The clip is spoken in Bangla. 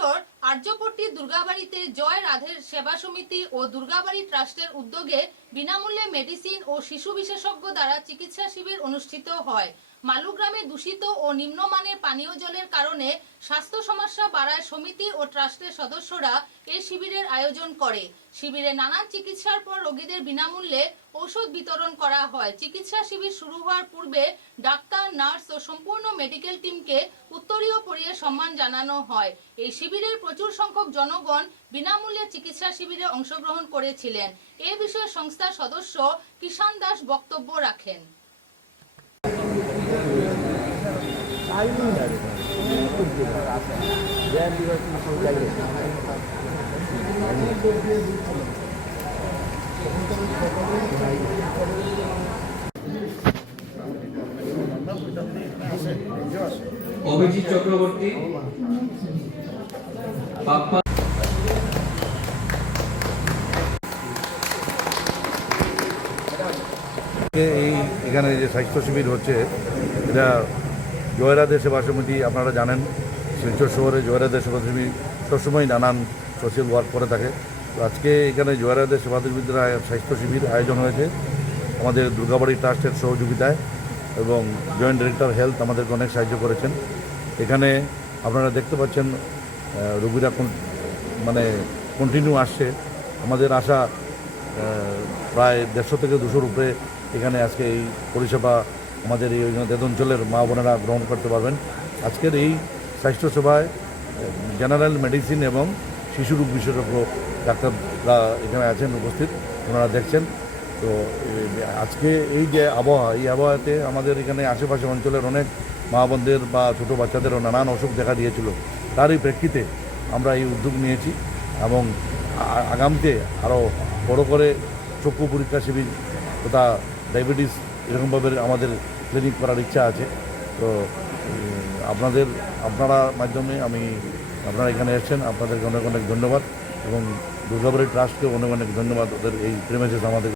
শিলচর আর্যপট্টি দুর্গাবাড়িতে জয় রাধের সেবা সমিতি ও দুর্গাবাড়ি ট্রাস্টের উদ্যোগে বিনামূল্যে মেডিসিন ও শিশু বিশেষজ্ঞ দ্বারা চিকিৎসা শিবির অনুষ্ঠিত হয়। মালুগ্রামে দূষিত ও নিম্নমানের পানীয় জলের কারণে স্বাস্থ্য সমস্যা বাড়ায় সমিতি ও ট্রাস্টের সদস্যরা এই শিবিরের আয়োজন করে। শিবিরে নানান চিকিৎসার পর রোগীদের বিনামূল্যে ঔষধ বিতরণ করা হয়। চিকিৎসা শিবির শুরু হওয়ার পূর্বে ডাক্তার, নার্স ও সম্পূর্ণ মেডিকেল টিমকে উত্তরীয় পরিয়ে সম্মান জানানো হয়। এই শিবিরের প্রচুর সংখ্যক জনগণ বিনামূল্যে চিকিৎসা শিবিরে অংশগ্রহণ করেছিলেন। এ বিষয়ে সংস্থার সদস্য কিষান দাস বক্তব্য রাখেন। অভিজিৎ চক্রবর্তী, বাপ্পা এখানে যে স্বাস্থ্য শিবির হচ্ছে, এটা জয়রাধে সেবা সমিতি, আপনারা জানেন শিলচর শহরে জয়রাধে সেবা সমিতি সবসময় নানান সোশ্যাল ওয়ার্ক করে থাকে। তো আজকে এখানে জয়রাধে সেবা সমিতির স্বাস্থ্য শিবির আয়োজন হয়েছে আমাদের দুর্গাবাড়ি ট্রাস্টের সহযোগিতায়, এবং জয়েন্ট ডিরেক্টর হেলথ আমাদেরকে অনেক সাহায্য করেছেন। এখানে আপনারা দেখতে পাচ্ছেন রোগীরা কন্টিনিউ আসছে। আমাদের আশা প্রায় 150 থেকে 200 উপরে এখানে আজকে এই পরিষেবা আমাদের এই অঞ্চলের মা বোনেরা গ্রহণ করতে পারবেন। আজকের এই স্বাস্থ্যসেবায় জেনারেল মেডিসিন এবং শিশু রোগ বিশেষজ্ঞ ডাক্তাররা এখানে আছেন উপস্থিত, ওনারা দেখছেন। তো আজকে এই যে আবহাওয়া, এই আবহাওয়াতে আমাদের এখানে আশেপাশে অঞ্চলের অনেক মা বোনদের বা ছোটো বাচ্চাদেরও নানান অসুখ দেখা দিয়েছিল। তারই প্রেক্ষিতে আমরা এই উদ্যোগ নিয়েছি, এবং আগামীতে আরও বড় করে চক্ষু পরীক্ষা শিবির তথা ডায়াবেটিস এরকমভাবে আমাদের ক্লিনিক করার ইচ্ছা আছে। তো আপনারা মাধ্যমে আপনারা এখানে এসেছেন, আপনাদেরকে অনেক অনেক ধন্যবাদ, এবং দুর্গাবাড়ি ট্রাস্টকে অনেক অনেক ধন্যবাদ ওদের এই প্রেমেসেস আমাদের